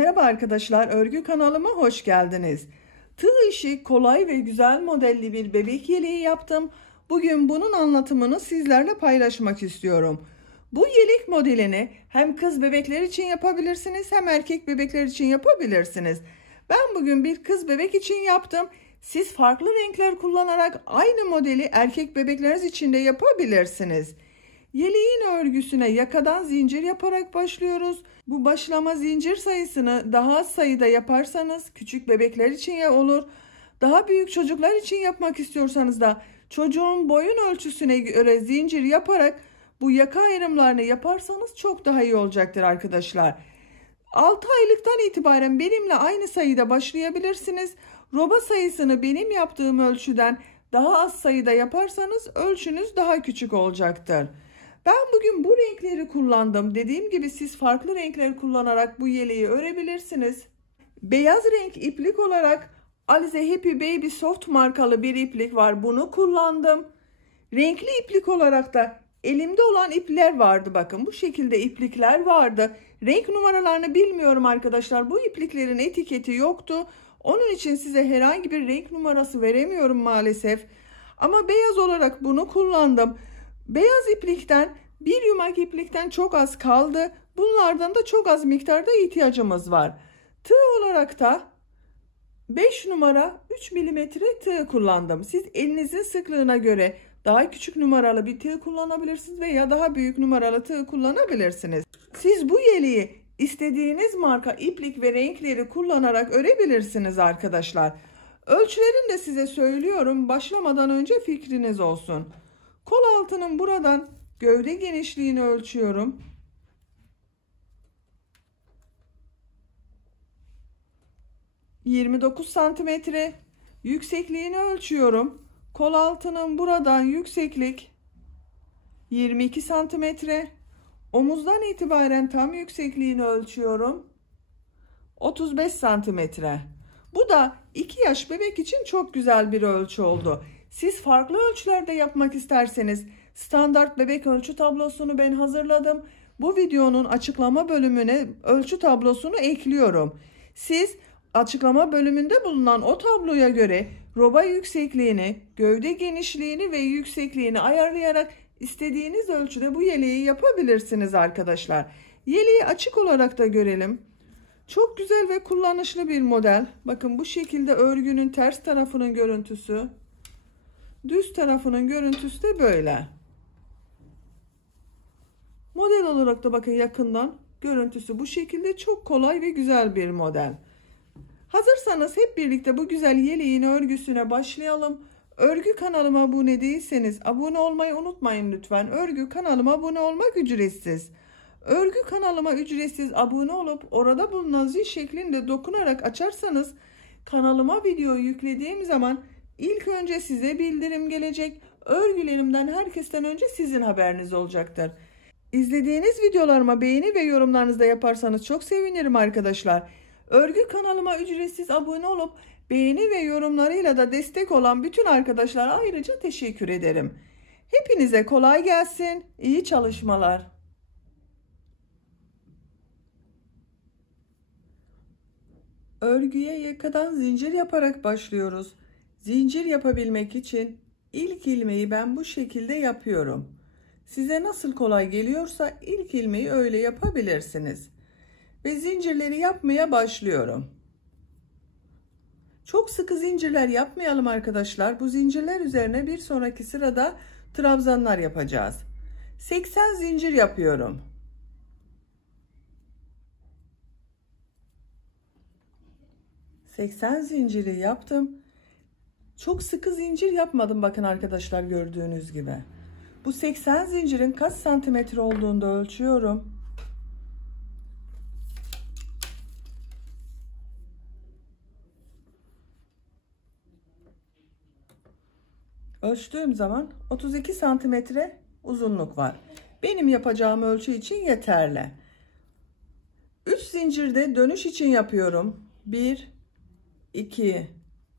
Merhaba arkadaşlar, örgü kanalıma hoş geldiniz. Tığ işi kolay ve güzel modelli bir bebek yeleği yaptım. Bugün bunun anlatımını sizlerle paylaşmak istiyorum. Bu yelek modelini hem kız bebekler için yapabilirsiniz hem erkek bebekler için yapabilirsiniz. Ben bugün bir kız bebek için yaptım. Siz farklı renkler kullanarak aynı modeli erkek bebekleriniz için de yapabilirsiniz. Yeleğin örgüsüne yakadan zincir yaparak başlıyoruz. Bu başlama zincir sayısını daha az sayıda yaparsanız küçük bebekler için olur. Daha büyük çocuklar için yapmak istiyorsanız da çocuğun boyun ölçüsüne göre zincir yaparak bu yaka ayrımlarını yaparsanız çok daha iyi olacaktır arkadaşlar. 6 aylıktan itibaren benimle aynı sayıda başlayabilirsiniz. Roba sayısını benim yaptığım ölçüden daha az sayıda yaparsanız ölçünüz daha küçük olacaktır. Ben bugün bu renkleri kullandım. Dediğim gibi siz farklı renkleri kullanarak bu yeleği örebilirsiniz. Beyaz renk iplik olarak Alize Happy Baby Soft markalı bir iplik var. Bunu kullandım. Renkli iplik olarak da elimde olan ipler vardı. Bakın bu şekilde iplikler vardı. Renk numaralarını bilmiyorum arkadaşlar. Bu ipliklerin etiketi yoktu. Onun için size herhangi bir renk numarası veremiyorum maalesef. Ama beyaz olarak bunu kullandım. Beyaz iplikten bir yumak iplikten çok az kaldı. Bunlardan da çok az miktarda ihtiyacımız var. Tığ olarak da 5 numara 3 milimetre tığ kullandım. Siz elinizin sıklığına göre daha küçük numaralı bir tığ kullanabilirsiniz veya daha büyük numaralı tığ kullanabilirsiniz. Siz bu yeleği istediğiniz marka iplik ve renkleri kullanarak örebilirsiniz arkadaşlar. Ölçülerini de size söylüyorum. Başlamadan önce fikriniz olsun. Kol altının buradan gövde genişliğini ölçüyorum. ...29 santimetre. Yüksekliğini ölçüyorum. Kol altının buradan yükseklik 22 santimetre. Omuzdan itibaren tam yüksekliğini ölçüyorum. 35 santimetre. Bu da 2 yaş bebek için çok güzel bir ölçü oldu. Siz farklı ölçülerde yapmak isterseniz standart bebek ölçü tablosunu ben hazırladım. Bu videonun açıklama bölümüne ölçü tablosunu ekliyorum. Siz açıklama bölümünde bulunan o tabloya göre roba yüksekliğini, gövde genişliğini ve yüksekliğini ayarlayarak istediğiniz ölçüde bu yeleği yapabilirsiniz arkadaşlar. Yeleği açık olarak da görelim. Çok güzel ve kullanışlı bir model. Bakın bu şekilde örgünün ters tarafının görüntüsü. Düz tarafının görüntüsü de böyle. Model olarak da bakın yakından görüntüsü bu şekilde çok kolay ve güzel bir model. Hazırsanız hep birlikte bu güzel yeleğin örgüsüne başlayalım. Örgü kanalıma abone değilseniz abone olmayı unutmayın lütfen. Örgü kanalıma abone olmak ücretsiz. Örgü kanalıma ücretsiz abone olup orada bulunan zil şeklinde dokunarak açarsanız kanalıma video yüklediğim zaman ilk önce size bildirim gelecek. Örgülerimden herkesten önce sizin haberiniz olacaktır. İzlediğiniz videolarıma beğeni ve yorumlarınızı da yaparsanız çok sevinirim arkadaşlar. Örgü kanalıma ücretsiz abone olup beğeni ve yorumlarıyla da destek olan bütün arkadaşlara ayrıca teşekkür ederim. Hepinize kolay gelsin. İyi çalışmalar. Örgüye yakadan zincir yaparak başlıyoruz. Zincir yapabilmek için ilk ilmeği ben bu şekilde yapıyorum. Size nasıl kolay geliyorsa ilk ilmeği öyle yapabilirsiniz. Ve zincirleri yapmaya başlıyorum. Çok sıkı zincirler yapmayalım arkadaşlar. Bu zincirler üzerine bir sonraki sırada trabzanlar yapacağız. 80 zincir yapıyorum. Zinciri yaptım. Çok sıkı zincir yapmadım bakın arkadaşlar, gördüğünüz gibi. Bu 80 zincirin kaç santimetre olduğunu da ölçüyorum. Ölçtüğüm zaman 32 santimetre uzunluk var. Benim yapacağım ölçü için yeterli. 3 zincirde dönüş için yapıyorum. 1, 2,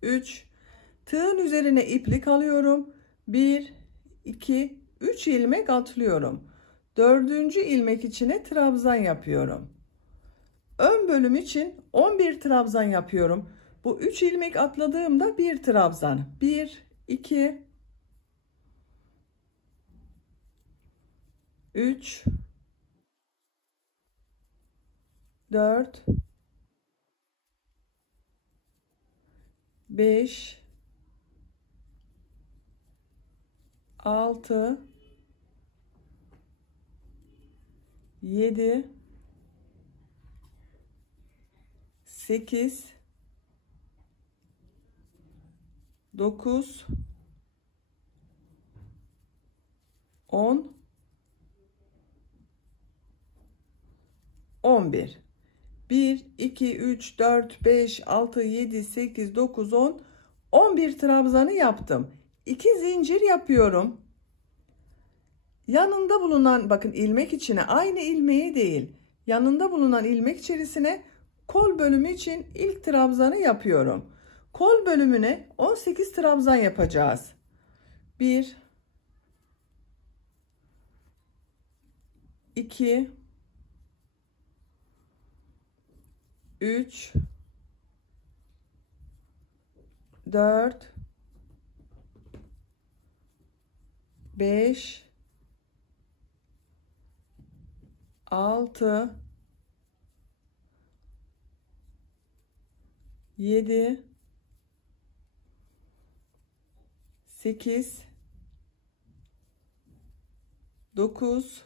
3. Tığın üzerine iplik alıyorum. 1, 2, 3 ilmek atlıyorum. 4. ilmek içine trabzan yapıyorum. Ön bölüm için 11 trabzan yapıyorum. Bu 3 ilmek atladığımda 1 trabzan. 1, 2, 3, 4, 5, 6, 7, 8, 9, 10, 11. 1, 2, 3, 4, 5, 6, 7, 8, 9, 10, 11 trabzanı yaptım. 2 zincir yapıyorum. Yanında bulunan, bakın ilmek içine, aynı ilmeği değil, yanında bulunan ilmek içerisine kol bölümü için ilk trabzanı yapıyorum. Kol bölümüne 18 trabzan yapacağız. 1, 2, 3, 4, 5, 6, 7, 8, 9,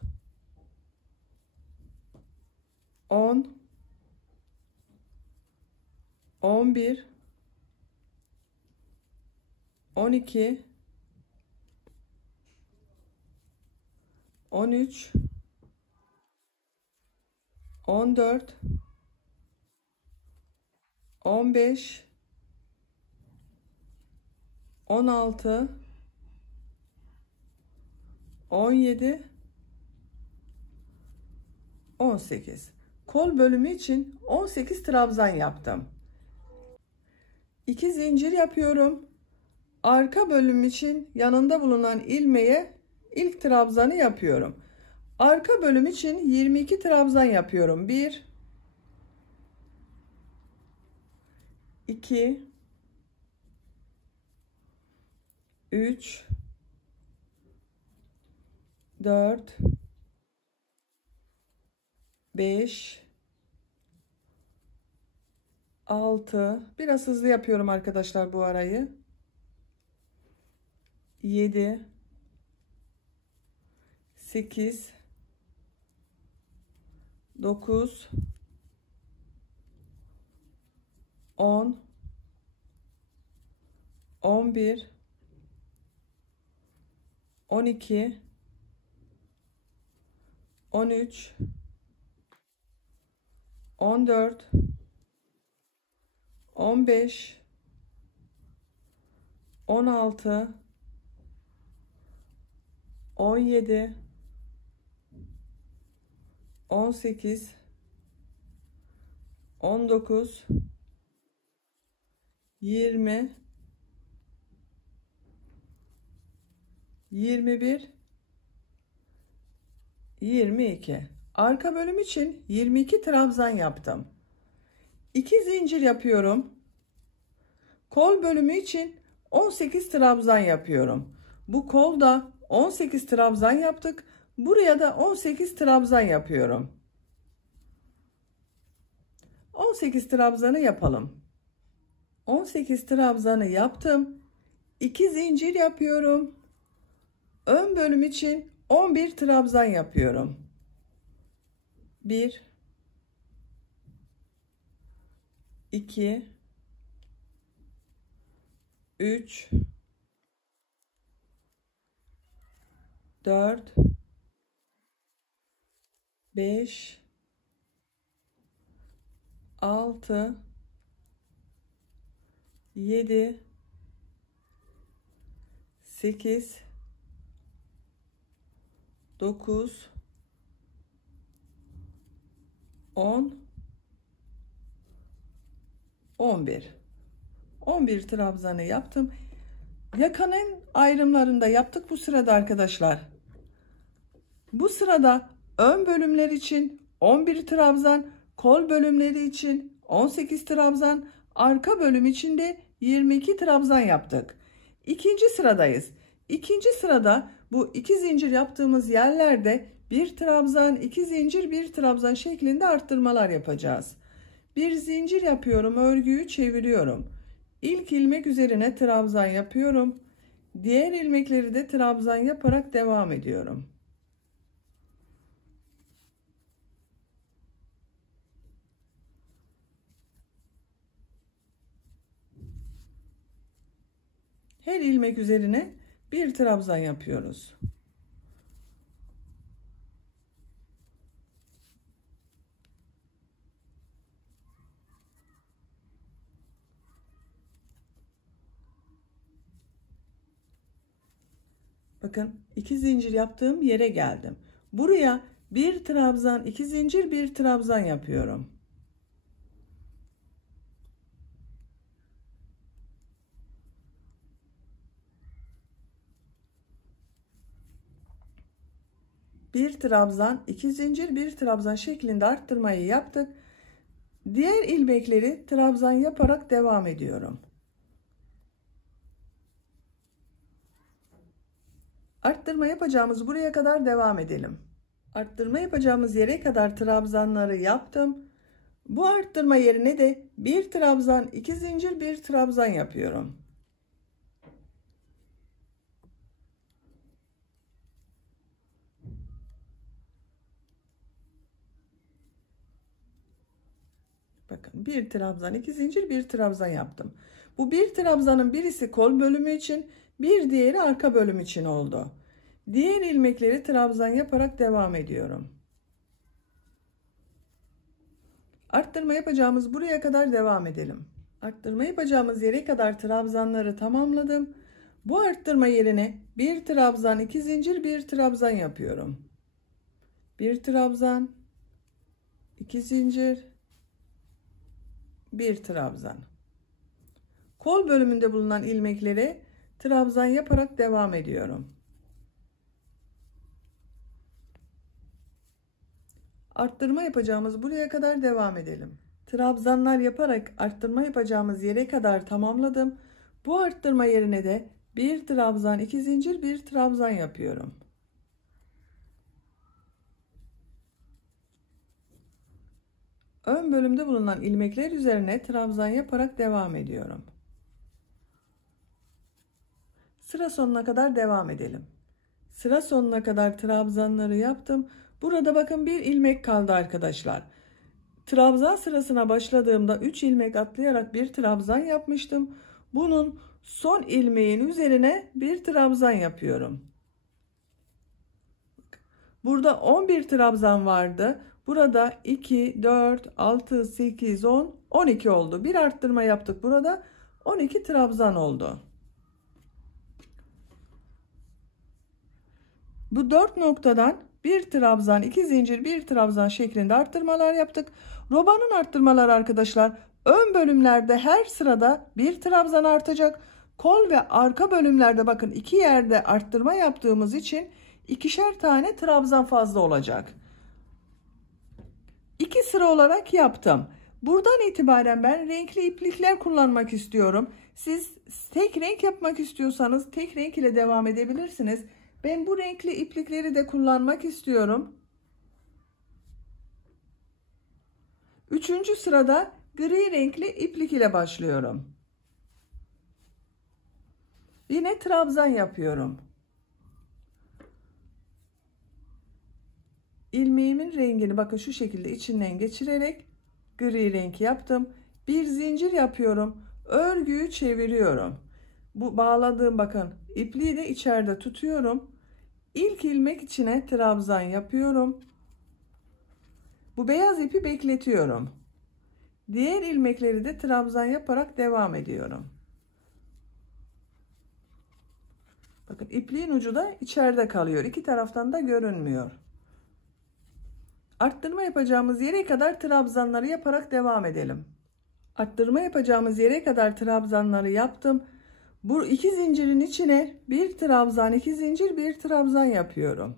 10, 11, 12, 13, 14, 15, 16, 17, 18. Kol bölümü için 18 trabzan yaptım. 2 zincir yapıyorum. Arka bölüm için yanında bulunan ilmeğe ilk trabzanı yapıyorum. Arka bölüm için 22 trabzan yapıyorum. 1, 2, 3, 4, 5, 6, biraz hızlı yapıyorum arkadaşlar bu arayı. 7, 8, 9, 10, 11, 12, 13, 14, 15, 16, 17, 18, 19, 20, 21, 22. Arka bölüm için 22 trabzan yaptım. 2 zincir yapıyorum. Kol bölümü için 18 trabzan yapıyorum. Bu kolda 18 trabzan yaptık. Buraya da 18 trabzan yapıyorum. 18 trabzanı yapalım. 18 trabzanı yaptım. 2 zincir yapıyorum. Ön bölüm için 11 trabzan yapıyorum. 1, 2, 3, 4, 5, 6, 7, 8, 9, 10, 11. 11 trabzanı yaptım. Yakanın ayrımlarında yaptık bu sırada arkadaşlar. Bu sırada ön bölümler için 11 trabzan, Kol bölümleri için 18 trabzan, arka bölüm için de 22 trabzan yaptık. İkinci sıradayız. İkinci sırada bu 2 zincir yaptığımız yerlerde 1 trabzan, 2 zincir, 1 trabzan şeklinde arttırmalar yapacağız. Bir zincir yapıyorum, örgüyü çeviriyorum. İlk ilmek üzerine trabzan yapıyorum. Diğer ilmekleri de trabzan yaparak devam ediyorum. Her ilmek üzerine bir trabzan yapıyoruz. Bakın 2 zincir yaptığım yere geldim. Buraya bir trabzan, 2 zincir, bir trabzan yapıyorum. Bir trabzan, 2 zincir, bir trabzan şeklinde arttırmayı yaptık. Diğer ilmekleri trabzan yaparak devam ediyorum. Arttırma yapacağımız buraya kadar devam edelim. Arttırma yapacağımız yere kadar trabzanları yaptım. Bu arttırma yerine de bir trabzan, 2 zincir, bir trabzan yapıyorum. Bakın bir trabzan, 2 zincir, bir trabzan yaptım. Bu bir trabzanın birisi kol bölümü için, bir diğeri arka bölüm için oldu. Diğer ilmekleri trabzan yaparak devam ediyorum. Arttırma yapacağımız buraya kadar devam edelim. Arttırma yapacağımız yere kadar trabzanları tamamladım. Bu arttırma yerine bir trabzan, 2 zincir, bir trabzan yapıyorum. Bir trabzan, 2 zincir, bir trabzan. Kol bölümünde bulunan ilmeklere trabzan yaparak devam ediyorum. Arttırma yapacağımız buraya kadar devam edelim. Trabzanlar yaparak arttırma yapacağımız yere kadar tamamladım. Bu arttırma yerine de bir trabzan, 2 zincir, bir trabzan yapıyorum. Ön bölümde bulunan ilmekler üzerine trabzan yaparak devam ediyorum. Sıra sonuna kadar devam edelim. Sıra sonuna kadar trabzanları yaptım. Burada bakın bir ilmek kaldı arkadaşlar. Trabzan sırasına başladığımda 3 ilmek atlayarak bir trabzan yapmıştım. Bunun son ilmeğin üzerine bir trabzan yapıyorum. Burada 11 trabzan vardı. Burada 2, 4, 6, 8, 10, 12 oldu. Bir arttırma yaptık burada. 12 trabzan oldu. Bu 4 noktadan bir trabzan, 2 zincir, bir trabzan şeklinde arttırmalar yaptık. Robanın arttırmaları arkadaşlar ön bölümlerde her sırada bir trabzan artacak. Kol ve arka bölümlerde bakın 2 yerde arttırma yaptığımız için ikişer tane trabzan fazla olacak. 2 sıra olarak yaptım. Buradan itibaren ben renkli iplikler kullanmak istiyorum. Siz tek renk yapmak istiyorsanız tek renk ile devam edebilirsiniz. Ben bu renkli iplikleri de kullanmak istiyorum. 3. sırada gri renkli iplik ile başlıyorum. Yine trabzan yapıyorum. İlmeğimin rengini bakın şu şekilde içinden geçirerek gri renk yaptım. Bir zincir yapıyorum. Örgüyü çeviriyorum. Bu bağladığım bakın ipliği de içeride tutuyorum. İlk ilmek içine trabzan yapıyorum. Bu beyaz ipi bekletiyorum. Diğer ilmekleri de trabzan yaparak devam ediyorum. Bakın ipliğin ucu da içeride kalıyor. İki taraftan da görünmüyor. Arttırma yapacağımız yere kadar trabzanları yaparak devam edelim. Arttırma yapacağımız yere kadar trabzanları yaptım. Bu 2 zincirin içine bir trabzan, 2 zincir, bir trabzan yapıyorum.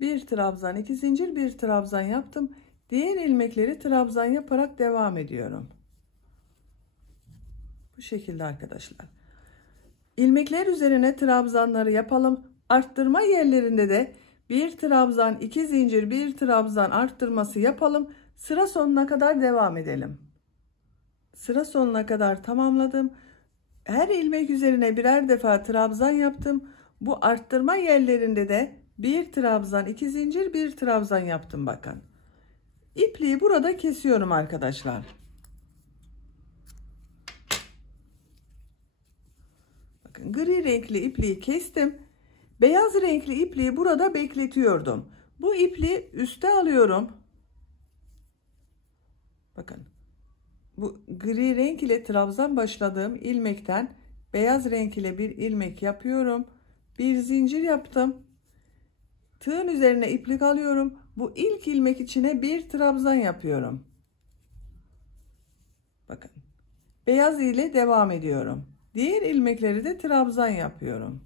Bir trabzan, 2 zincir, bir trabzan yaptım. Diğer ilmekleri trabzan yaparak devam ediyorum. Bu şekilde arkadaşlar. İlmekler üzerine trabzanları yapalım. Arttırma yerlerinde de bir trabzan, 2 zincir, bir trabzan arttırması yapalım. Sıra sonuna kadar devam edelim. Sıra sonuna kadar tamamladım. Her ilmek üzerine birer defa trabzan yaptım. Bu arttırma yerlerinde de bir trabzan, 2 zincir, bir trabzan yaptım bakın. İpliği burada kesiyorum arkadaşlar. Bakın gri renkli ipliği kestim. Beyaz renkli ipliği burada bekletiyordum. Bu ipliği üste alıyorum. Bakın. Bu gri renk ile trabzan başladığım ilmekten beyaz renk ile bir ilmek yapıyorum. Bir zincir yaptım. Tığın üzerine iplik alıyorum. Bu ilk ilmek içine bir trabzan yapıyorum. Bakın. Beyaz ile devam ediyorum. Diğer ilmekleri de trabzan yapıyorum.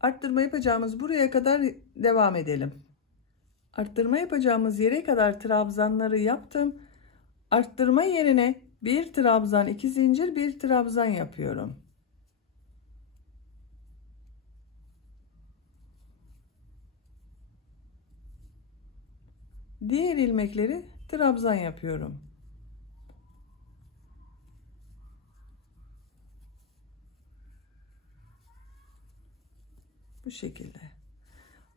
Arttırma yapacağımız buraya kadar devam edelim. Arttırma yapacağımız yere kadar trabzanları yaptım. Arttırma yerine bir trabzan, 2 zincir, bir trabzan yapıyorum. Diğer ilmekleri trabzan yapıyorum. Bu şekilde.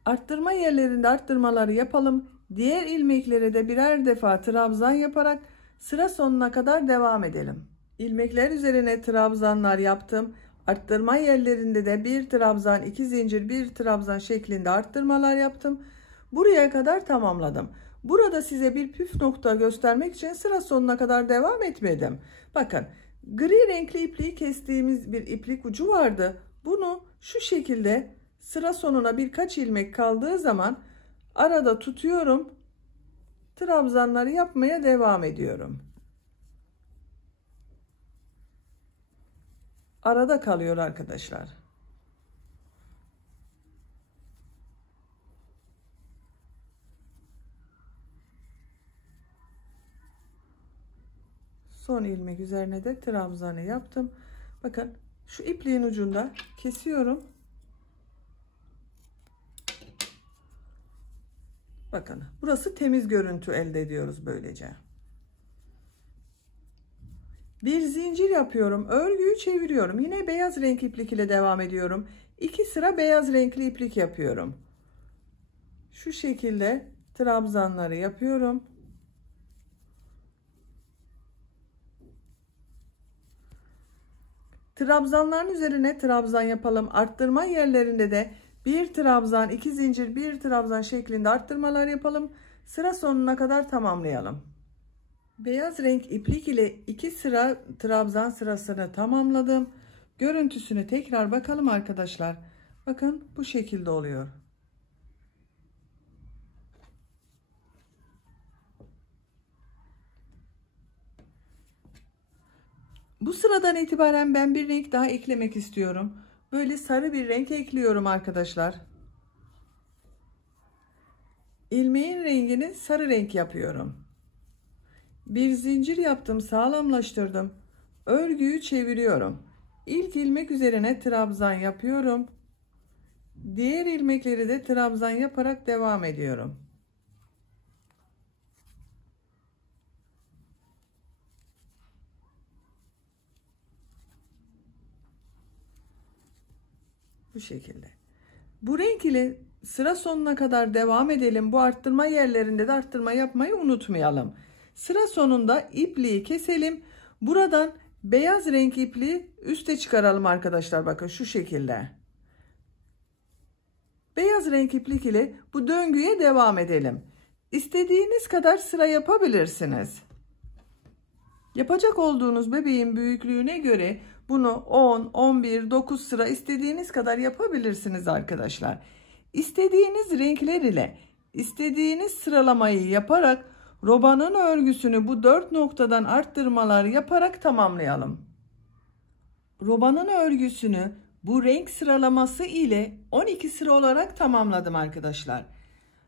Arttırma yerlerinde arttırmaları yapalım. Diğer ilmeklere de birer defa trabzan yaparak sıra sonuna kadar devam edelim. İlmekler üzerine trabzanlar yaptım. Arttırma yerlerinde de bir trabzan, 2 zincir, bir trabzan şeklinde arttırmalar yaptım. Buraya kadar tamamladım. Burada size bir püf nokta göstermek için sıra sonuna kadar devam etmedim. Bakın, gri renkli ipliği kestiğimiz bir iplik ucu vardı. Bunu şu şekilde sıra sonuna birkaç ilmek kaldığı zaman arada tutuyorum. Trabzanları yapmaya devam ediyorum. Arada kalıyor arkadaşlar. Son ilmek üzerine de trabzanı yaptım. Bakın şu ipliğin ucunda kesiyorum. Bakın burası temiz görüntü elde ediyoruz böylece. Bir zincir yapıyorum. Örgüyü çeviriyorum. Yine beyaz renk iplik ile devam ediyorum. 2 sıra beyaz renkli iplik yapıyorum. Şu şekilde trabzanları yapıyorum. Trabzanların üzerine trabzan yapalım. Arttırma yerlerinde de bir trabzan, 2 zincir, bir trabzan şeklinde arttırmalar yapalım. Sıra sonuna kadar tamamlayalım. Beyaz renk iplik ile 2 sıra trabzan sırasını tamamladım. Görüntüsüne tekrar bakalım arkadaşlar. Bakın bu şekilde oluyor. Bu sıradan itibaren ben bir renk daha eklemek istiyorum. Böyle sarı bir renk ekliyorum arkadaşlar. İlmeğin rengini sarı renk yapıyorum. Bir zincir yaptım, sağlamlaştırdım. Örgüyü çeviriyorum. İlk ilmek üzerine trabzan yapıyorum. Diğer ilmekleri de trabzan yaparak devam ediyorum. Bu şekilde. Bu renk ile sıra sonuna kadar devam edelim. Bu arttırma yerlerinde de arttırma yapmayı unutmayalım. Sıra sonunda ipliği keselim. Buradan beyaz renk ipliği üste çıkaralım arkadaşlar. Bakın şu şekilde. Beyaz renk iplik ile bu döngüye devam edelim. İstediğiniz kadar sıra yapabilirsiniz. Yapacak olduğunuz bebeğin büyüklüğüne göre bunu 10, 11, 9 sıra istediğiniz kadar yapabilirsiniz arkadaşlar. İstediğiniz renkler ile istediğiniz sıralamayı yaparak robanın örgüsünü bu 4 noktadan arttırmalar yaparak tamamlayalım. robanın örgüsünü bu renk sıralaması ile 12 sıra olarak tamamladım arkadaşlar.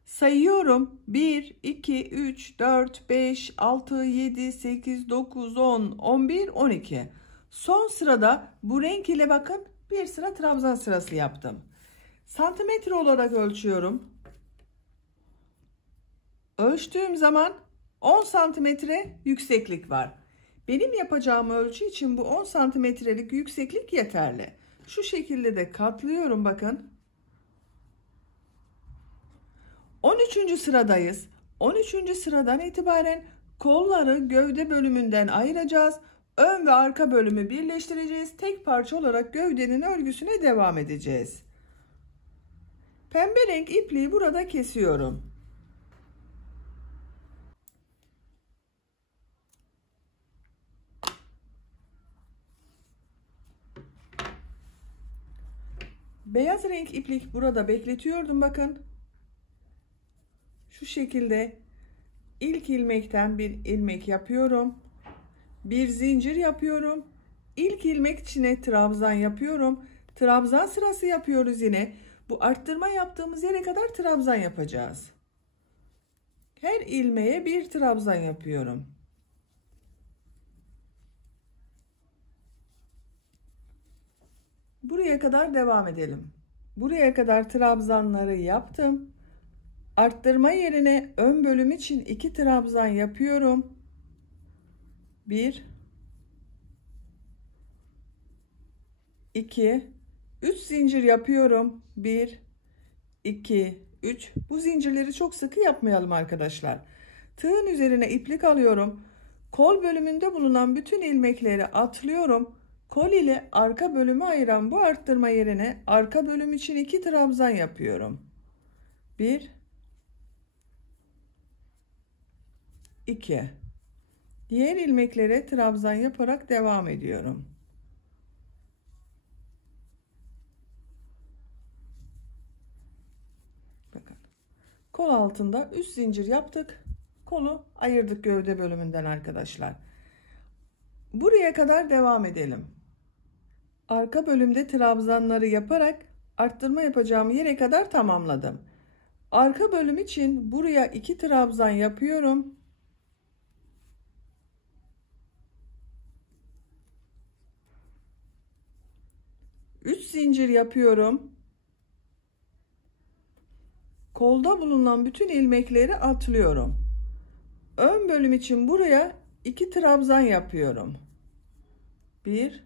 Sayıyorum: 1, 2, 3, 4, 5, 6, 7, 8, 9, 10, 11, 12. Son sırada bu renk ile bakın bir sıra trabzan sırası yaptım. Santimetre olarak ölçüyorum. Ölçtüğüm zaman 10 santimetre yükseklik var. Benim yapacağım ölçü için bu 10 santimetrelik yükseklik yeterli. Şu şekilde de katlıyorum bakın. 13. sıradayız. 13. sıradan itibaren kolları gövde bölümünden ayıracağız. Ön ve arka bölümü birleştireceğiz. Tek parça olarak gövdenin örgüsüne devam edeceğiz. Pembe renk ipliği burada kesiyorum. Beyaz renk iplik burada bekletiyordum bakın. Şu şekilde ilk ilmekten bir ilmek yapıyorum. Bir zincir yapıyorum. İlk ilmek içine trabzan yapıyorum. Trabzan sırası yapıyoruz yine. Bu arttırma yaptığımız yere kadar trabzan yapacağız. Her ilmeğe bir trabzan yapıyorum. Buraya kadar devam edelim. Buraya kadar trabzanları yaptım. Arttırma yerine ön bölüm için 2 trabzan yapıyorum. 1, 2, 3 zincir yapıyorum. 1, 2, 3. Bu zincirleri çok sıkı yapmayalım arkadaşlar. Tığın üzerine iplik alıyorum. Kol bölümünde bulunan bütün ilmekleri atlıyorum. Kol ile arka bölümü ayıran bu arttırma yerine arka bölüm için 2 trabzan yapıyorum. 1, 2. Diğer ilmeklere trabzan yaparak devam ediyorum. Bakın. Kol altında 3 zincir yaptık. Kolu ayırdık gövde bölümünden arkadaşlar. Buraya kadar devam edelim. Arka bölümde trabzanları yaparak arttırma yapacağım yere kadar tamamladım. Arka bölüm için buraya 2 trabzan yapıyorum. 3 zincir yapıyorum. Kolda bulunan bütün ilmekleri atlıyorum. Ön bölüm için buraya 2 trabzan yapıyorum. 1,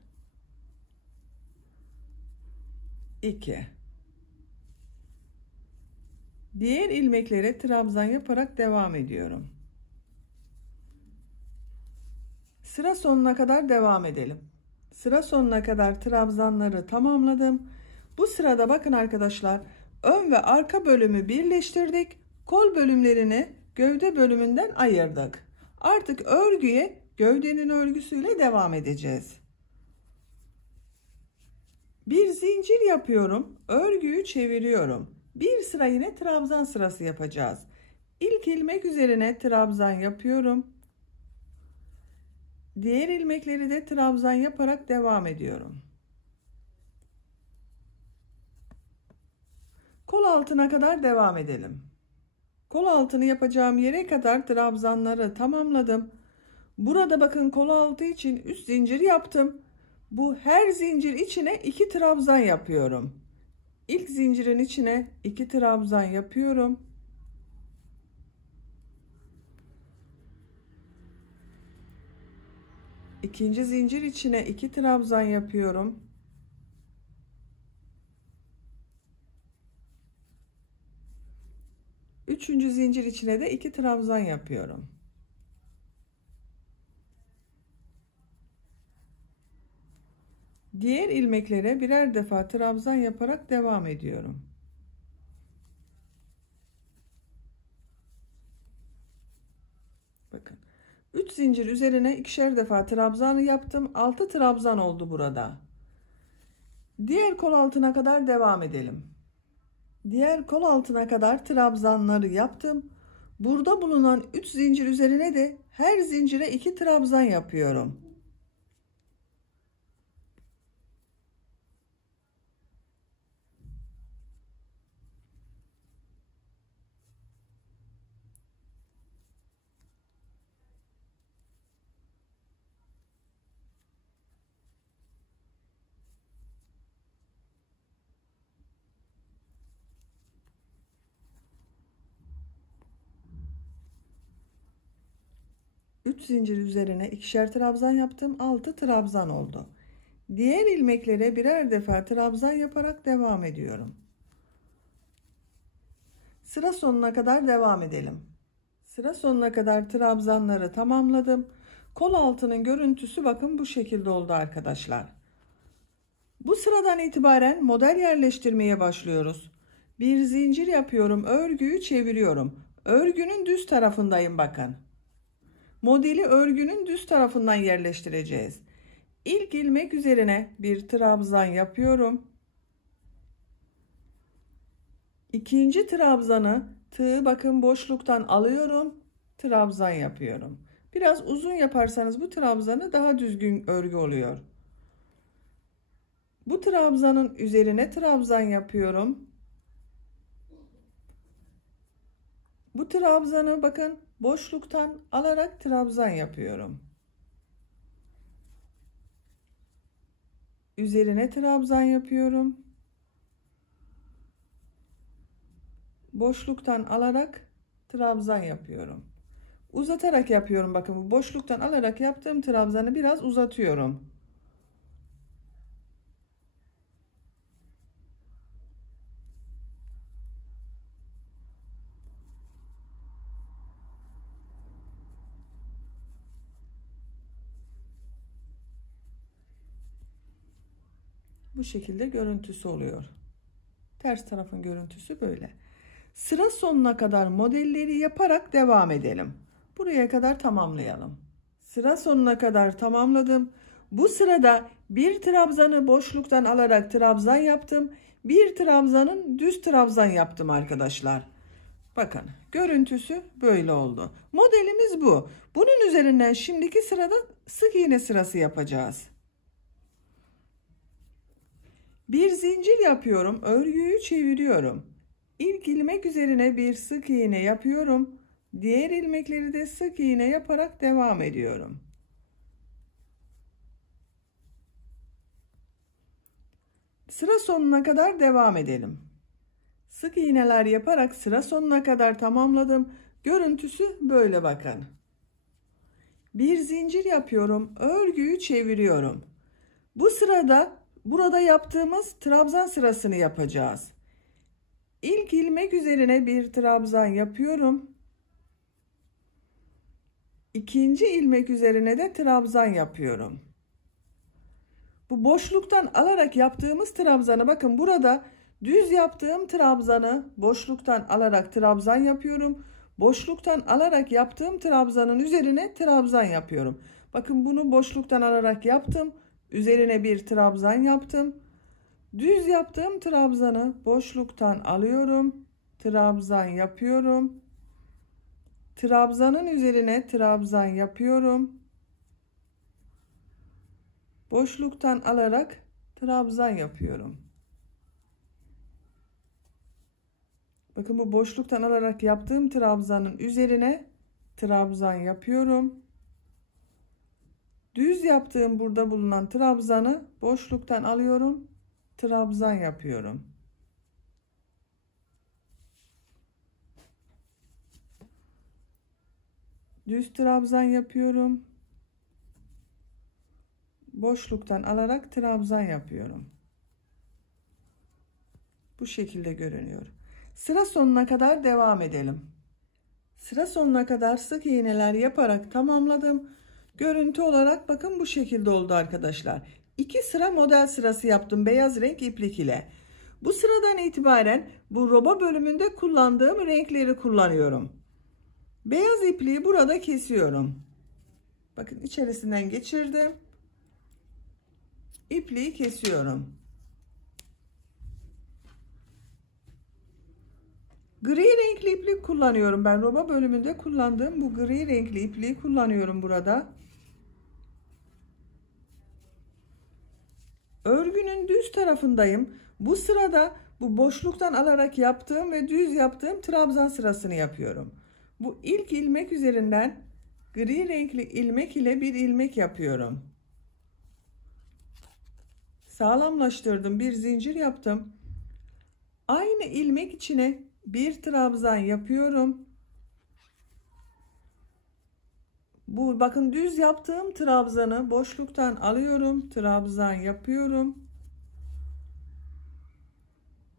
2. Diğer ilmeklere trabzan yaparak devam ediyorum. Sıra sonuna kadar devam edelim. Sıra sonuna kadar trabzanları tamamladım. Bu sırada bakın arkadaşlar, ön ve arka bölümü birleştirdik. Kol bölümlerini gövde bölümünden ayırdık. Artık örgüye gövdenin örgüsüyle devam edeceğiz. Bir zincir yapıyorum. Örgüyü çeviriyorum. Bir sıra yine trabzan sırası yapacağız. İlk ilmek üzerine trabzan yapıyorum. Diğer ilmekleri de trabzan yaparak devam ediyorum. Kol altına kadar devam edelim. Kol altını yapacağım yere kadar trabzanları tamamladım. Burada bakın kol altı için 3 zincir yaptım. Bu her zincir içine 2 trabzan yapıyorum. İlk zincirin içine 2 trabzan yapıyorum. İkinci zincir içine 2 trabzan yapıyorum. Üçüncü zincir içine de 2 trabzan yapıyorum. Diğer ilmeklere birer defa trabzan yaparak devam ediyorum. Bakın. 3 zincir üzerine ikişer defa trabzan yaptım. 6 trabzan oldu burada. Diğer kol altına kadar devam edelim. Diğer kol altına kadar trabzanları yaptım. Burada bulunan 3 zincir üzerine de her zincire 2 trabzan yapıyorum. 3 zincir üzerine ikişer trabzan yaptım. 6 trabzan oldu. Diğer ilmeklere birer defa trabzan yaparak devam ediyorum. Sıra sonuna kadar devam edelim. Sıra sonuna kadar trabzanları tamamladım. Kol altının görüntüsü bakın bu şekilde oldu arkadaşlar. Bu sıradan itibaren model yerleştirmeye başlıyoruz. Bir zincir yapıyorum, örgüyü çeviriyorum. Örgünün düz tarafındayım bakın. Modeli örgünün düz tarafından yerleştireceğiz. İlk ilmek üzerine bir trabzan yapıyorum. İkinci trabzanı tığı bakın boşluktan alıyorum. Trabzan yapıyorum. Biraz uzun yaparsanız bu trabzanı daha düzgün örgü oluyor. Bu trabzanın üzerine trabzan yapıyorum. Bu trabzanı bakın boşluktan alarak trabzan yapıyorum. Üzerine trabzan yapıyorum. Boşluktan alarak trabzan yapıyorum. Uzatarak yapıyorum bakın, bu boşluktan alarak yaptığım trabzanı biraz uzatıyorum. Bu şekilde görüntüsü oluyor. Ters tarafın görüntüsü böyle. Sıra sonuna kadar modelleri yaparak devam edelim. Buraya kadar tamamlayalım. Sıra sonuna kadar tamamladım. Bu sırada bir trabzanı boşluktan alarak trabzan yaptım. Bir trabzanın düz trabzan yaptım arkadaşlar. Bakın görüntüsü böyle oldu. Modelimiz bu. Bunun üzerinden şimdiki sırada sık iğne sırası yapacağız. Bir zincir yapıyorum, örgüyü çeviriyorum. İlk ilmek üzerine bir sık iğne yapıyorum. Diğer ilmekleri de sık iğne yaparak devam ediyorum. Sıra sonuna kadar devam edelim. Sık iğneler yaparak sıra sonuna kadar tamamladım. Görüntüsü böyle bakın. Bir zincir yapıyorum, örgüyü çeviriyorum. Bu sırada burada yaptığımız trabzan sırasını yapacağız. İlk ilmek üzerine bir trabzan yapıyorum. İkinci ilmek üzerine de trabzan yapıyorum. Bu boşluktan alarak yaptığımız trabzanı bakın, burada düz yaptığım trabzanı boşluktan alarak trabzan yapıyorum. Boşluktan alarak yaptığım trabzanın üzerine trabzan yapıyorum. Bakın bunu boşluktan alarak yaptım. Üzerine bir trabzan yaptım. Düz yaptığım trabzanı boşluktan alıyorum. Trabzan yapıyorum. Trabzanın üzerine trabzan yapıyorum. Boşluktan alarak trabzan yapıyorum. Bakın bu boşluktan alarak yaptığım trabzanın üzerine trabzan yapıyorum. Düz yaptığım burada bulunan trabzanı boşluktan alıyorum. Trabzan yapıyorum. Düz trabzan yapıyorum. Boşluktan alarak trabzan yapıyorum. Bu şekilde görünüyor. Sıra sonuna kadar devam edelim. Sıra sonuna kadar sık iğneler yaparak tamamladım. Görüntü olarak bakın bu şekilde oldu arkadaşlar. 2 sıra model sırası yaptım beyaz renk iplik ile. Bu sıradan itibaren bu roba bölümünde kullandığım renkleri kullanıyorum. Beyaz ipliği burada kesiyorum. Bakın içerisinden geçirdim. İpliği kesiyorum. Gri renkli iplik kullanıyorum. Ben roba bölümünde kullandığım bu gri renkli ipliği kullanıyorum burada. Örgünün düz tarafındayım. Bu sırada bu boşluktan alarak yaptığım ve düz yaptığım trabzan sırasını yapıyorum. Bu ilk ilmek üzerinden gri renkli ilmek ile bir ilmek yapıyorum. Sağlamlaştırdım. Bir zincir yaptım. Aynı ilmek içine bir trabzan yapıyorum. Bu bakın düz yaptığım trabzanı boşluktan alıyorum. Trabzan yapıyorum.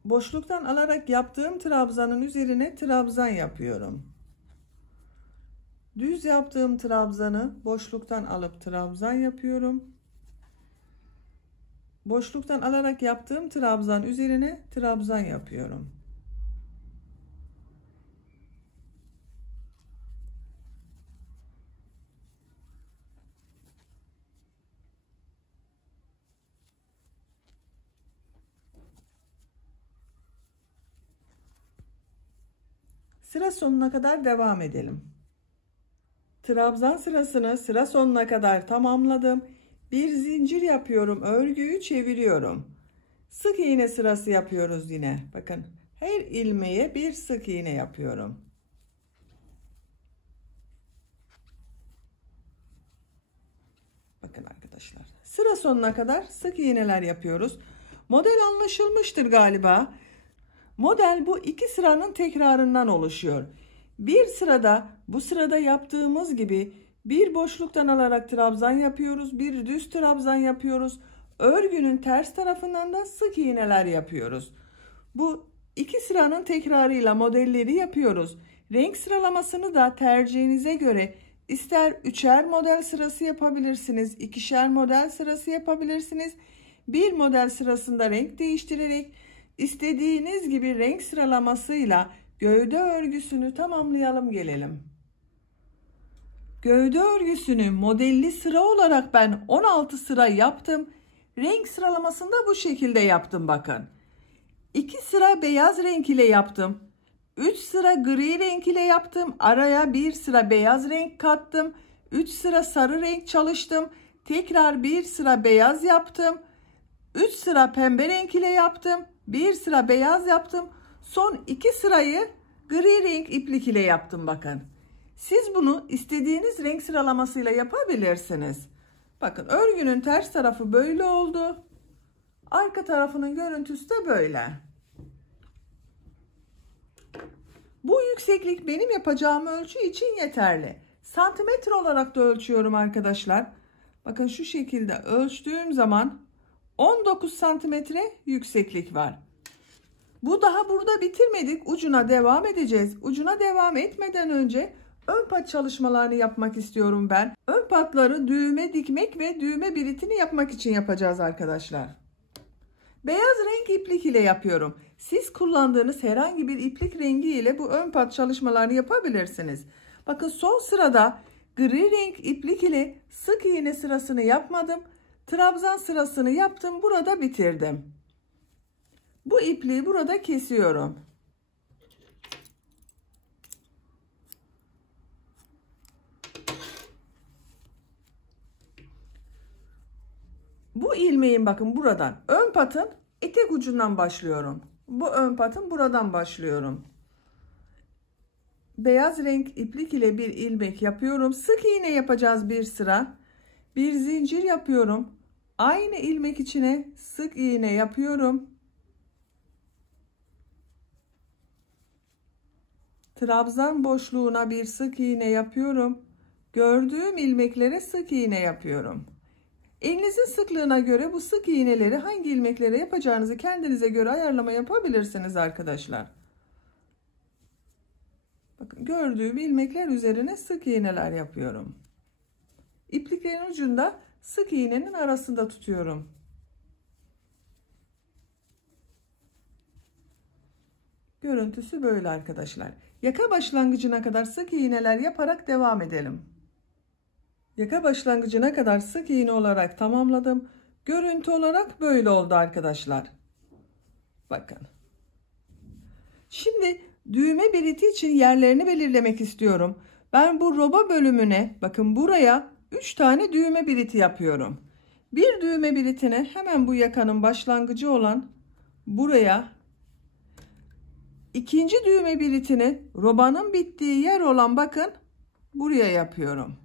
Boşluktan alarak yaptığım trabzanın üzerine trabzan yapıyorum. Düz yaptığım trabzanı boşluktan alıp trabzan yapıyorum. Boşluktan alarak yaptığım trabzan üzerine trabzan yapıyorum. Sıra sonuna kadar devam edelim. Trabzan sırasını sıra sonuna kadar tamamladım. Bir zincir yapıyorum, örgüyü çeviriyorum. Sık iğne sırası yapıyoruz yine. Bakın, her ilmeğe bir sık iğne yapıyorum. Bakın arkadaşlar, sıra sonuna kadar sık iğneler yapıyoruz. Model anlaşılmıştır galiba. Model bu iki sıranın tekrarından oluşuyor. Bir sırada, bu sırada yaptığımız gibi bir boşluktan alarak trabzan yapıyoruz, bir düz trabzan yapıyoruz. Örgünün ters tarafından da sık iğneler yapıyoruz. Bu iki sıranın tekrarıyla modelleri yapıyoruz. Renk sıralamasını da tercihinize göre ister üçer model sırası yapabilirsiniz, ikişer model sırası yapabilirsiniz. Bir model sırasında renk değiştirerek istediğiniz gibi renk sıralamasıyla gövde örgüsünü tamamlayalım gelelim. Gövde örgüsünü modelli sıra olarak ben 16 sıra yaptım. Renk sıralamasında bu şekilde yaptım bakın. 2 sıra beyaz renk ile yaptım. 3 sıra gri renk ile yaptım. Araya bir sıra beyaz renk kattım. 3 sıra sarı renk çalıştım. Tekrar bir sıra beyaz yaptım. 3 sıra pembe renk ile yaptım. Bir sıra beyaz yaptım. Son 2 sırayı gri renk iplik ile yaptım bakın. Siz bunu istediğiniz renk sıralamasıyla yapabilirsiniz. Bakın, örgünün ters tarafı böyle oldu. Arka tarafının görüntüsü de böyle. Bu yükseklik benim yapacağım ölçü için yeterli. Santimetre olarak da ölçüyorum arkadaşlar. Bakın, şu şekilde ölçtüğüm zaman 19 santimetre yükseklik var. Bu daha burada bitirmedik. Ucuna devam edeceğiz. Ucuna devam etmeden önce ön pat çalışmalarını yapmak istiyorum ben. Ön patları düğme dikmek ve düğme biritini yapmak için yapacağız arkadaşlar. Beyaz renk iplik ile yapıyorum. Siz kullandığınız herhangi bir iplik rengi ile bu ön pat çalışmalarını yapabilirsiniz. Bakın, son sırada gri renk iplik ile sık iğne sırasını yapmadım. Trabzan sırasını yaptım. Burada bitirdim. Bu ipliği burada kesiyorum. Bu ilmeğin bakın buradan ön patın etek ucundan başlıyorum. Bu ön patın buradan başlıyorum. Beyaz renk iplik ile bir ilmek yapıyorum. Sık iğne yapacağız bir sıra. Bir zincir yapıyorum. Aynı ilmek içine sık iğne yapıyorum. Trabzan boşluğuna bir sık iğne yapıyorum. Gördüğüm ilmeklere sık iğne yapıyorum. Elinizin sıklığına göre bu sık iğneleri hangi ilmeklere yapacağınızı kendinize göre ayarlama yapabilirsiniz arkadaşlar. Bakın, gördüğüm ilmekler üzerine sık iğneler yapıyorum. İpliklerin ucunda sık iğnenin arasında tutuyorum. Görüntüsü böyle arkadaşlar. Yaka başlangıcına kadar sık iğneler yaparak devam edelim. Yaka başlangıcına kadar sık iğne olarak tamamladım. Görüntü olarak böyle oldu arkadaşlar. Bakın. Şimdi düğme biriti için yerlerini belirlemek istiyorum. Ben bu roba bölümüne, bakın buraya 3 tane düğme biriti yapıyorum. Bir düğme biritine hemen bu yakanın başlangıcı olan buraya, ikinci düğme biritini robanın bittiği yer olan bakın buraya yapıyorum.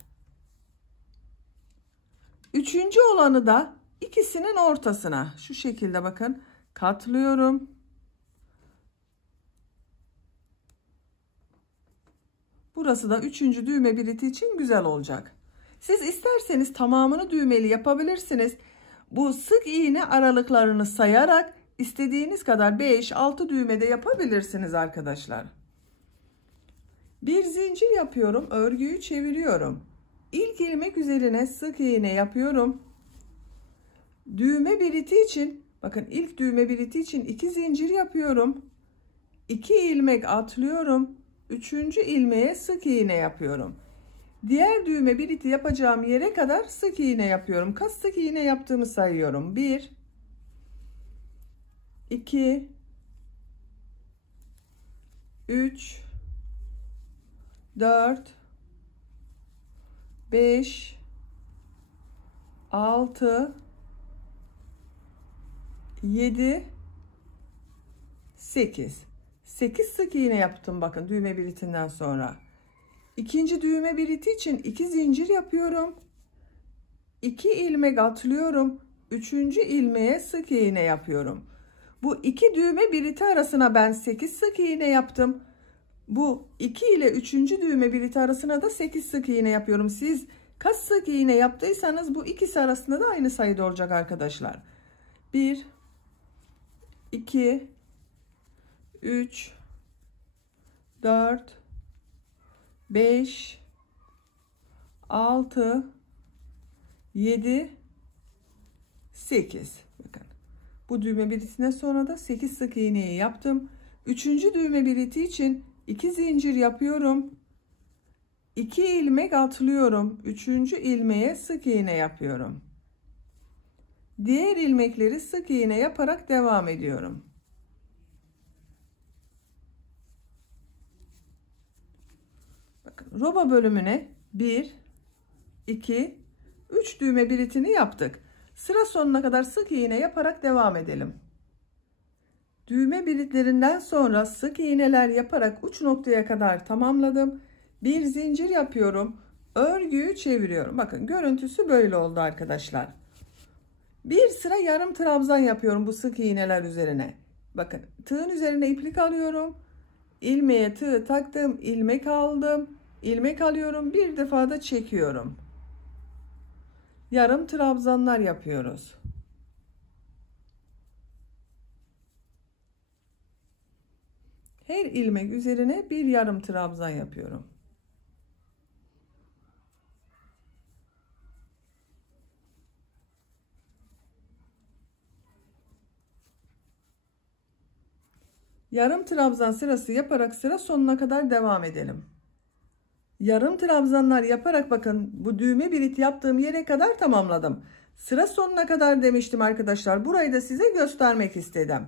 Üçüncü olanı da ikisinin ortasına şu şekilde bakın katlıyorum. Burası da üçüncü düğme biriti için güzel olacak. Siz isterseniz tamamını düğmeli yapabilirsiniz. Bu sık iğne aralıklarını sayarak istediğiniz kadar 5-6 düğmede yapabilirsiniz arkadaşlar. Bir zincir yapıyorum, örgüyü çeviriyorum. İlk ilmek üzerine sık iğne yapıyorum. Düğme biriti için, bakın ilk düğme biriti için 2 zincir yapıyorum. 2 ilmek atlıyorum. 3. ilmeğe sık iğne yapıyorum. Diğer düğme biriti yapacağım yere kadar sık iğne yapıyorum. Kaç sık iğne yaptığımı sayıyorum. 1 2 3 4 5 6 7 8 sık iğne yaptım bakın düğme biritinden sonra. İkinci düğme biriti için 2 zincir yapıyorum. 2 ilmek atlıyorum. 3. ilmeğe sık iğne yapıyorum. Bu iki düğme biriti arasına ben 8 sık iğne yaptım. Bu 2 ile 3. düğme biriti arasına da 8 sık iğne yapıyorum. Siz kaç sık iğne yaptıysanız bu ikisi arasında da aynı sayıda olacak arkadaşlar. 1 2 3 4 5 6 7 8. Bakın bu düğme biritinden sonra da 8 sık iğneyi yaptım. 3. düğme biriti için 2 zincir yapıyorum. 2 ilmek atlıyorum. 3. ilmeğe sık iğne yapıyorum. Diğer ilmekleri sık iğne yaparak devam ediyorum. Bakın roba bölümüne 1 2 3 düğme biritini yaptık. Sıra sonuna kadar sık iğne yaparak devam edelim. Düğme biritlerinden sonra sık iğneler yaparak uç noktaya kadar tamamladım. Bir zincir yapıyorum. Örgüyü çeviriyorum. Bakın görüntüsü böyle oldu arkadaşlar. Bir sıra yarım trabzan yapıyorum bu sık iğneler üzerine. Bakın tığın üzerine iplik alıyorum. İlmeğe tığ taktım. İlmek aldım. İlmek alıyorum. Bir defa da çekiyorum. Yarım trabzanlar yapıyoruz. Her ilmek üzerine bir yarım trabzan yapıyorum. Yarım trabzan sırası yaparak sıra sonuna kadar devam edelim. Yarım trabzanlar yaparak bakın bu düğme birit yaptığım yere kadar tamamladım. Sıra sonuna kadar demiştim arkadaşlar. Burayı da size göstermek istedim.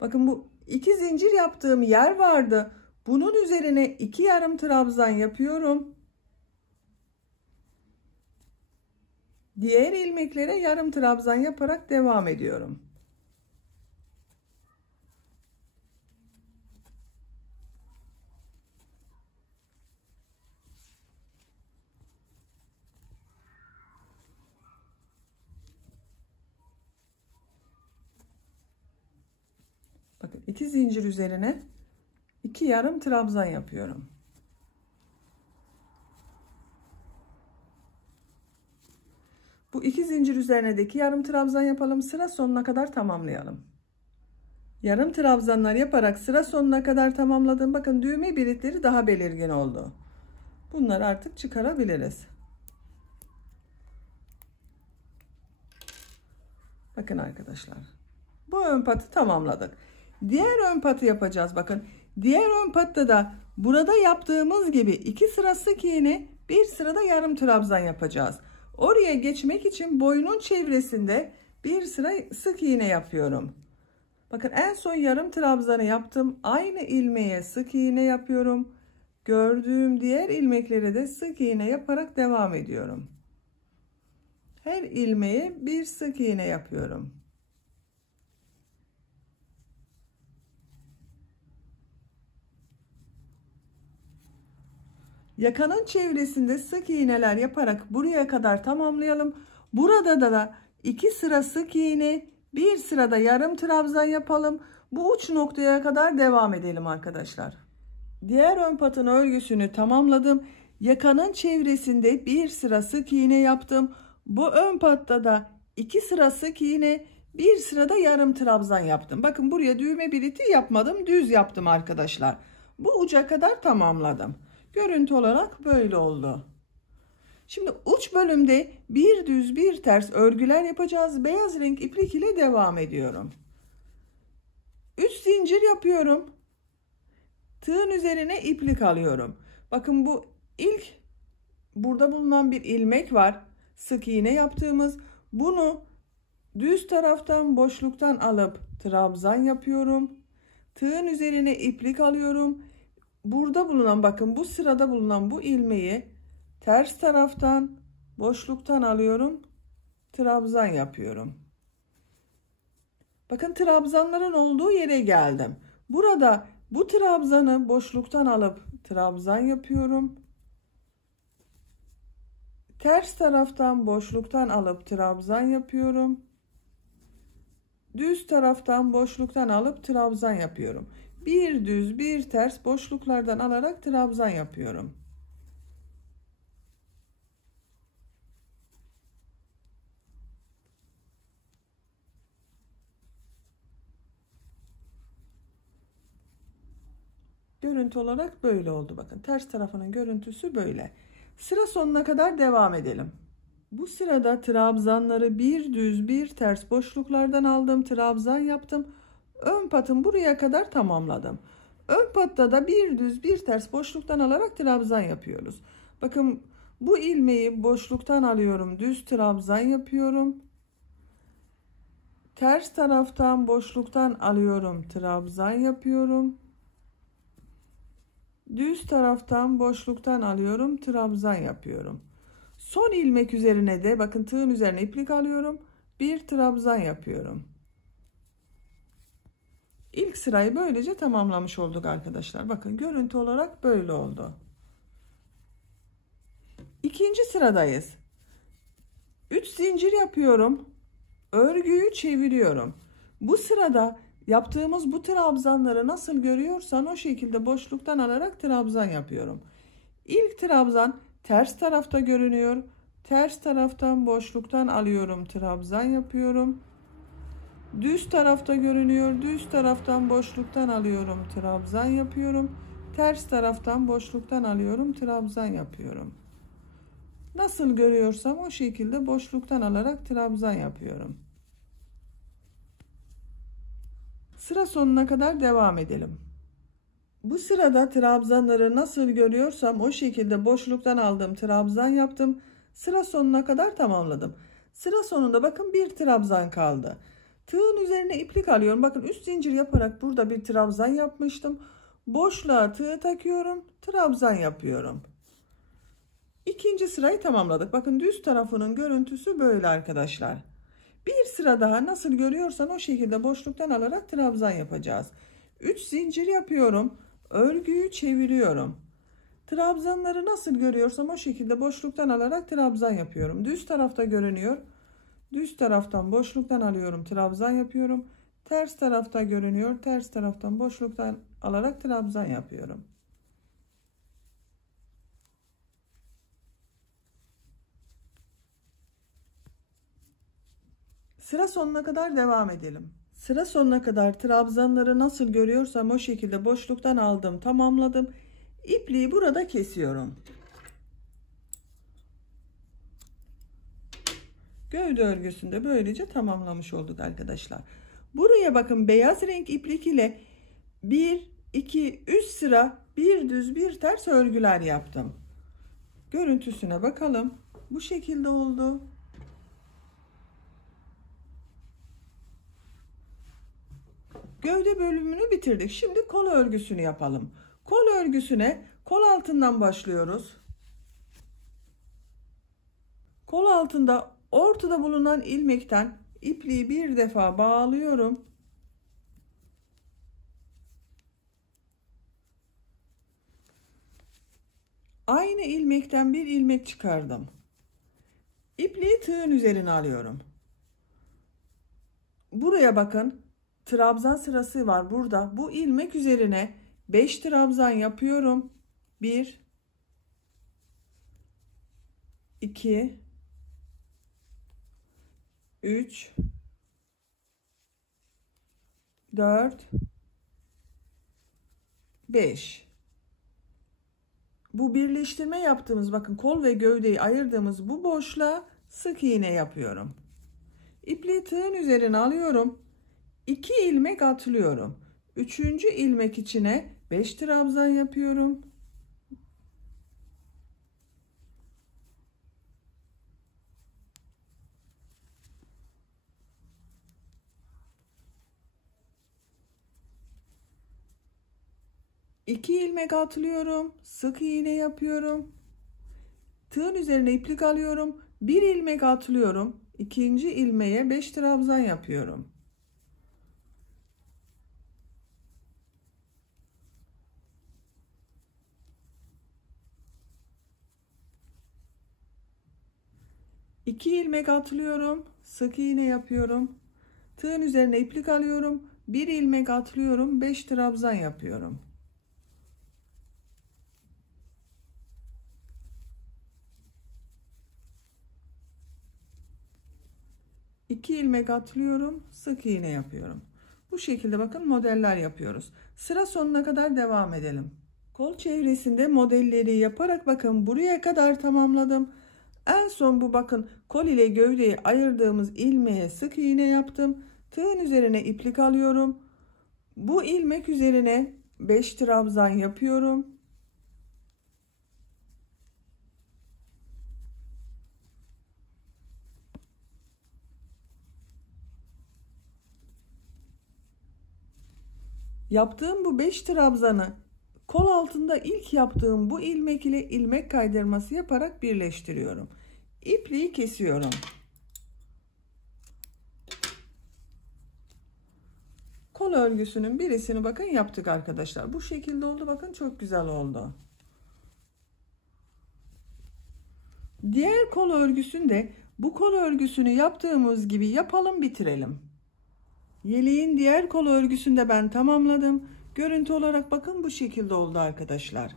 Bakın bu 2 zincir yaptığım yer vardı. Bunun üzerine 2 yarım trabzan yapıyorum. Diğer ilmeklere yarım trabzan yaparak devam ediyorum. Bakın 2 zincir üzerine 2 yarım trabzan yapıyorum. Bu 2 zincir üzerine de 2 yarım trabzan yapalım. Sıra sonuna kadar tamamlayalım. Yarım trabzanlar yaparak sıra sonuna kadar tamamladım. Bakın düğme biritleri daha belirgin oldu. Bunları artık çıkarabiliriz. Bakın arkadaşlar. Bu ön patı tamamladık. Diğer ön patı yapacağız. Bakın diğer ön patta da burada yaptığımız gibi 2 sıra sık iğne, bir sırada yarım trabzan yapacağız. Oraya geçmek için boynun çevresinde bir sıra sık iğne yapıyorum. Bakın en son yarım trabzanı yaptım. Aynı ilmeğe sık iğne yapıyorum. Gördüğüm diğer ilmeklere de sık iğne yaparak devam ediyorum. Her ilmeğe bir sık iğne yapıyorum. Yakanın çevresinde sık iğneler yaparak buraya kadar tamamlayalım. Burada da 2 sıra sık iğne, bir sırada yarım trabzan yapalım. Bu uç noktaya kadar devam edelim arkadaşlar. Diğer ön patın örgüsünü tamamladım. Yakanın çevresinde bir sıra sık iğne yaptım. Bu ön patta da 2 sıra sık iğne, bir sırada yarım trabzan yaptım. Bakın buraya düğme biliti yapmadım, düz yaptım arkadaşlar. Bu uca kadar tamamladım. Görüntü olarak böyle oldu. Şimdi uç bölümde bir düz bir ters örgüler yapacağız. Beyaz renk iplik ile devam ediyorum. 3 zincir yapıyorum. Tığın üzerine iplik alıyorum. Bakın bu ilk burada bulunan bir ilmek var. Sık iğne yaptığımız. Bunu düz taraftan boşluktan alıp trabzan yapıyorum. Tığın üzerine iplik alıyorum. Burada bulunan, bakın bu sırada bulunan bu ilmeği ters taraftan boşluktan alıyorum. Trabzan yapıyorum. Bakın trabzanların olduğu yere geldim. Burada bu trabzanı boşluktan alıp trabzan yapıyorum. Ters taraftan boşluktan alıp trabzan yapıyorum. Düz taraftan boşluktan alıp trabzan yapıyorum. Bir düz bir ters boşluklardan alarak trabzan yapıyorum. Görüntü olarak böyle oldu. Bakın ters tarafının görüntüsü böyle. Sıra sonuna kadar devam edelim. Bu sırada trabzanları bir düz bir ters boşluklardan aldım. Trabzan yaptım. Ön patın buraya kadar tamamladım. Ön patta da bir düz bir ters boşluktan alarak trabzan yapıyoruz. Bakın bu ilmeği boşluktan alıyorum. Düz trabzan yapıyorum. Ters taraftan boşluktan alıyorum. Trabzan yapıyorum. Düz taraftan boşluktan alıyorum. Trabzan yapıyorum. Son ilmek üzerine de bakın tığın üzerine iplik alıyorum. Bir trabzan yapıyorum. İlk sırayı böylece tamamlamış olduk arkadaşlar. Bakın görüntü olarak böyle oldu. İkinci sıradayız. 3 zincir yapıyorum. Örgüyü çeviriyorum. Bu sırada yaptığımız bu trabzanları nasıl görüyorsan o şekilde boşluktan alarak trabzan yapıyorum. İlk trabzan ters tarafta görünüyor. Ters taraftan boşluktan alıyorum, trabzan yapıyorum. Düz tarafta görünüyor. Düz taraftan boşluktan alıyorum, trabzan yapıyorum. Ters taraftan boşluktan alıyorum, trabzan yapıyorum. Nasıl görüyorsam o şekilde boşluktan alarak trabzan yapıyorum. Sıra sonuna kadar devam edelim. Bu sırada trabzanları nasıl görüyorsam o şekilde boşluktan aldım, trabzan yaptım. Sıra sonuna kadar tamamladım. Sıra sonunda bakın bir trabzan kaldı. Tığın üzerine iplik alıyorum. Bakın 3 zincir yaparak burada bir trabzan yapmıştım. Boşluğa tığı takıyorum, trabzan yapıyorum. İkinci sırayı tamamladık. Bakın düz tarafının görüntüsü böyle arkadaşlar. Bir sıra daha nasıl görüyorsan o şekilde boşluktan alarak trabzan yapacağız. 3 zincir yapıyorum. Örgüyü çeviriyorum. Trabzanları nasıl görüyorsam o şekilde boşluktan alarak trabzan yapıyorum. Düz tarafta görünüyor. Düz taraftan boşluktan alıyorum, trabzan yapıyorum. Ters tarafta görünüyor. Ters taraftan boşluktan alarak trabzan yapıyorum. Sıra sonuna kadar devam edelim. Sıra sonuna kadar trabzanları nasıl görüyorsam o şekilde boşluktan aldım, tamamladım. İpliği burada kesiyorum. Gövde örgüsünde böylece tamamlamış olduk arkadaşlar. Buraya bakın beyaz renk iplik ile 1, 2, 3 sıra bir düz bir ters örgüler yaptım. Görüntüsüne bakalım. Bu şekilde oldu. Gövde bölümünü bitirdik. Şimdi kol örgüsünü yapalım. Kol örgüsüne kol altından başlıyoruz. Kol altında ortada bulunan ilmekten ipliği bir defa bağlıyorum. Aynı ilmekten bir ilmek çıkardım. İpliği tığın üzerine alıyorum. Buraya bakın. Trabzan sırası var burada. Bu ilmek üzerine 5 trabzan yapıyorum. 1 2, 3, 4, 5. Bu birleştirme yaptığımız, bakın kol ve gövdeyi ayırdığımız bu boşluğa sık iğne yapıyorum. İpliği tığın üzerine alıyorum. 2 ilmek atlıyorum. 3. ilmek içine 5 trabzan yapıyorum. İki ilmek atlıyorum. Sık iğne yapıyorum. Tığın üzerine iplik alıyorum. Bir ilmek atlıyorum. İkinci ilmeğe 5 trabzan yapıyorum. İki ilmek atlıyorum. Sık iğne yapıyorum. Tığın üzerine iplik alıyorum. Bir ilmek atlıyorum. 5 trabzan yapıyorum. İki ilmek atlıyorum, sık iğne yapıyorum. Bu şekilde bakın modeller yapıyoruz. Sıra sonuna kadar devam edelim. Kol çevresinde modelleri yaparak bakın buraya kadar tamamladım. En son bu bakın kol ile gövdeyi ayırdığımız ilmeğe sık iğne yaptım. Tığın üzerine iplik alıyorum. Bu ilmek üzerine 5 trabzan yapıyorum. Yaptığım bu 5 trabzanı kol altında ilk yaptığım bu ilmek ile ilmek kaydırması yaparak birleştiriyorum. İpliği kesiyorum. Kol örgüsünün birisini bakın yaptık arkadaşlar. Bu şekilde oldu, bakın çok güzel oldu. Diğer kol örgüsünde bu kol örgüsünü yaptığımız gibi yapalım, bitirelim. Yeleğin diğer kol örgüsünde ben tamamladım. Görüntü olarak bakın bu şekilde oldu arkadaşlar.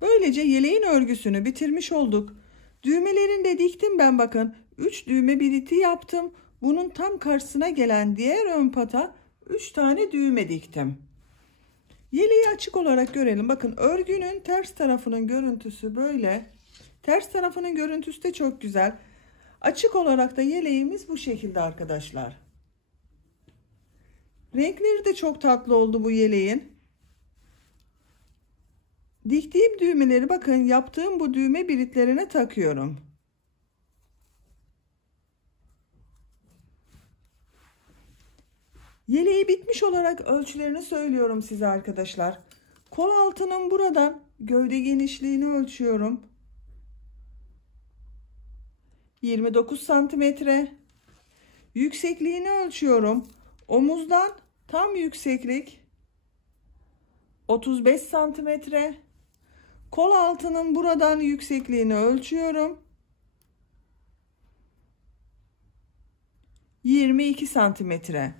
Böylece yeleğin örgüsünü bitirmiş olduk. Düğmelerini de diktim ben, bakın 3 düğme biriti yaptım. Bunun tam karşısına gelen diğer ön pata 3 tane düğme diktim. Yeleği açık olarak görelim. Bakın örgünün ters tarafının görüntüsü böyle. Ters tarafının görüntüsü de çok güzel. Açık olarak da yeleğimiz bu şekilde arkadaşlar. Renkleri de çok tatlı oldu bu yeleğin. Diktiğim düğmeleri bakın yaptığım bu düğme biritlerine takıyorum. Yeleği bitmiş olarak ölçülerini söylüyorum size arkadaşlar. Kol altının buradan gövde genişliğini ölçüyorum. 29 santimetre. Yüksekliğini ölçüyorum. Omuzdan tam yükseklik 35 santimetre. Kol altının buradan yüksekliğini ölçüyorum. 22 santimetre.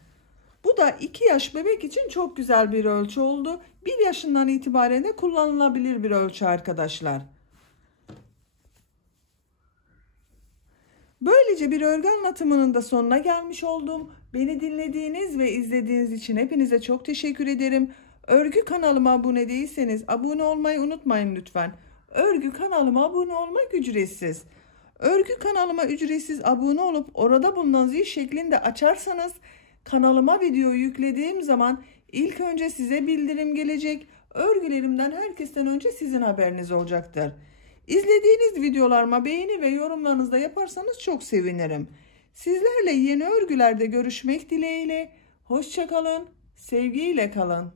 Bu da 2 yaş bebek için çok güzel bir ölçü oldu. 1 yaşından itibaren de kullanılabilir bir ölçü arkadaşlar. Böylece bir örgü anlatımının da sonuna gelmiş oldum. Beni dinlediğiniz ve izlediğiniz için hepinize çok teşekkür ederim. Örgü kanalıma abone değilseniz abone olmayı unutmayın lütfen. Örgü kanalıma abone olmak ücretsiz. Örgü kanalıma ücretsiz abone olup orada bulunan zil şeklinde açarsanız kanalıma video yüklediğim zaman ilk önce size bildirim gelecek. Örgülerimden herkesten önce sizin haberiniz olacaktır. İzlediğiniz videolarıma beğeni ve yorumlarınızı da yaparsanız çok sevinirim. Sizlerle yeni örgülerde görüşmek dileğiyle. Hoşça kalın, sevgiyle kalın.